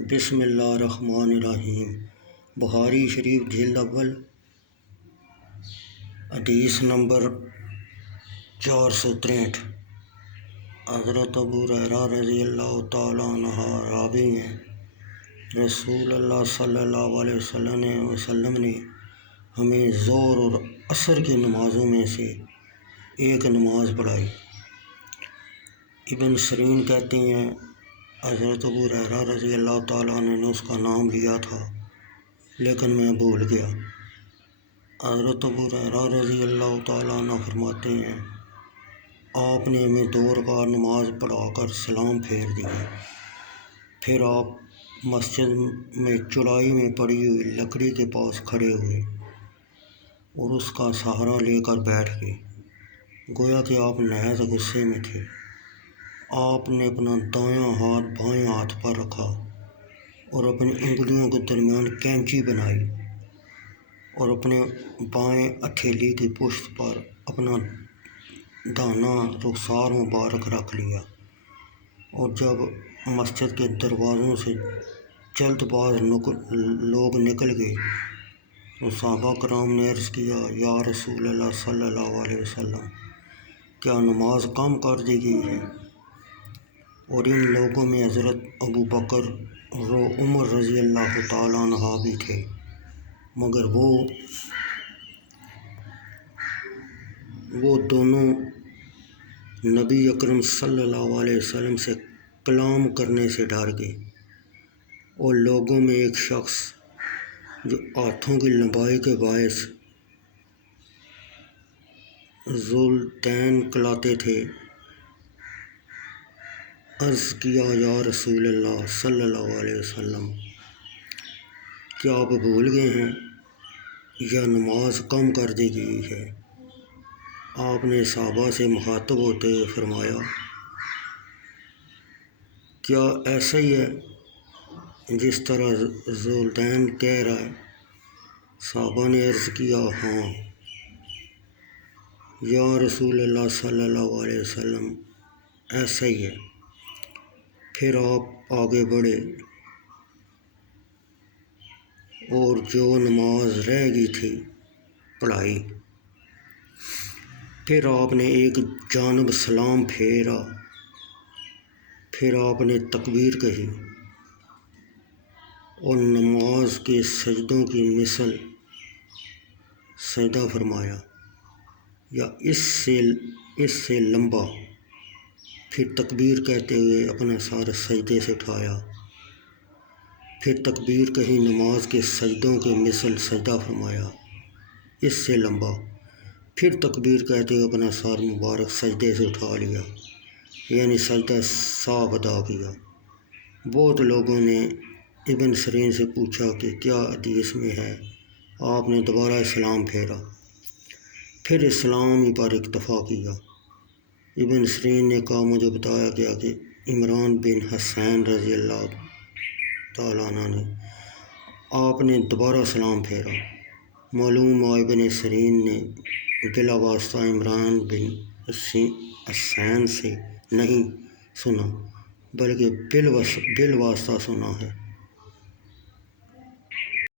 بسم اللہ الرحمن الرحیم۔ بخاری شریف جلد اول حدیث نمبر 463۔ حضرت ابو ہریرہ رضی اللہ تعالیٰ عنہ راوی ہیں، رسول اللہ صلی اللہ علیہ وسلم نے ہمیں ظہر اور عصر کی نمازوں میں سے ایک نماز پڑھائی۔ ابن سیرین کہتے ہیں حضرت ابو ہریرہ رضی اللہ تعالیٰ عنہ نے اس کا نام لیا تھا لیکن میں بھول گیا۔ حضرت ابو ہریرہ رضی اللہ تعالیٰ عنہ فرماتے ہیں آپ نے ہمیں 2 رکعت نماز پڑھا کر سلام پھیر دیا، پھر آپ مسجد میں چورائی میں پڑی ہوئی لکڑی کے پاس کھڑے ہوئے اور اس کا سہارا لے کر بیٹھ گئے، گویا کہ آپ محض غصے میں تھے۔ آپ نے اپنا دایاں ہاتھ بائیں ہاتھ پر رکھا اور اپنی انگلیوں کے درمیان کینچی بنائی اور اپنے بائیں ہتھیلی کی پشت پر اپنا دانا رخسار مبارک رکھ لیا، اور جب مسجد کے دروازوں سے جلد باز لوگ نکل گئے تو صحابہ کرام نے عرض کیا یا رسول اللہ صلی اللہ علیہ وسلم، کیا نماز کم کر دی گئی ہے؟ اور ان لوگوں میں حضرت ابو بکر و عمر رضی اللہ تعالیٰ عنہ بھی تھے، مگر وہ دونوں نبی اکرم صلی اللہ علیہ وسلم سے کلام کرنے سے ڈر گئے۔ اور لوگوں میں ایک شخص جو ہاتھوں کی لمبائی کے باعث ذوالدین کہلاتے تھے، عرض کیا یا رسول اللہ صلی اللہ علیہ وسلم، کیا آپ بھول گئے ہیں یا نماز کم کر دی گئی ہے؟ آپ نے صحابہ سے مخاطب ہوتے ہوئے فرمایا کیا ایسا ہی ہے جس طرح ذوالدین کہہ رہا ہے؟ صحابہ نے عرض کیا ہاں یا رسول اللہ صلی اللہ علیہ وسلم، ایسا ہی ہے۔ پھر آپ آگے بڑھے اور جو نماز رہ گئی تھی پڑھائی۔ پھر آپ نے ایک جانب سلام پھیرا، پھر آپ نے تکبیر کہی اور نماز کے سجدوں کی مثل سجدہ فرمایا یا اس سے لمبا، پھر تکبیر کہتے ہوئے اپنا سر سجدے سے اٹھایا، پھر تکبیر کہی، نماز کے سجدوں کے مثل سجدہ فرمایا اس سے لمبا، پھر تکبیر کہتے ہوئے اپنا سر مبارک سجدے سے اٹھا لیا، یعنی سجدہ صاف ادا کیا۔ بہت لوگوں نے ابن سیرین سے پوچھا کہ کیا حدیث میں ہے؟ آپ نے دوبارہ اسلام پھیرا، پھر اسلام ہی پر اکتفا کیا۔ ابن سیرین نے کہا مجھے بتایا گیا کہ عمران بن حسین رضی اللہ تعالیٰ عنہ نے آپ نے دوبارہ سلام پھیرا۔ معلوم ہوا ابن سیرین نے بلا واسطہ عمران بن حسین سے نہیں سنا بلکہ بالواسطہ سنا ہے۔